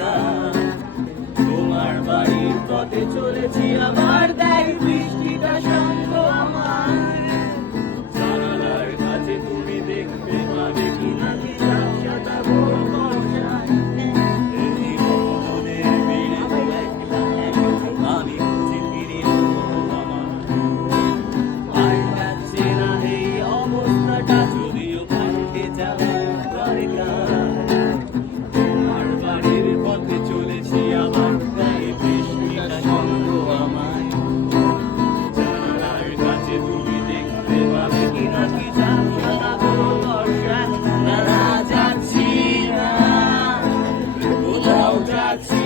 গান। তোমার বাড়ির পথে চলেছি আবার দেয় বৃষ্টিটা সঙ্গ আমার। জানালার কাছে তুমি দেখতে পাবে কিনা কি ঝাপসাটা ভোর বর্ষায়। এই বন্ধুদের ভিড়ে একলা আমি খুঁজে ফিরি আমার। আর যাচ্ছে না এই অবস্থাটা, যদিও পাল্টে যাবে দরকার। তোমার বাড়ির পথে চলেছি আবার দেয় বৃষ্টিটা সঙ্গ আমায়। জানালার কাছে তুমি দেখতে পাবে কিনা কি ঝাপসাটা ভোর বর্ষা। না যাচ্ছি না, কোথাও যাচ্ছি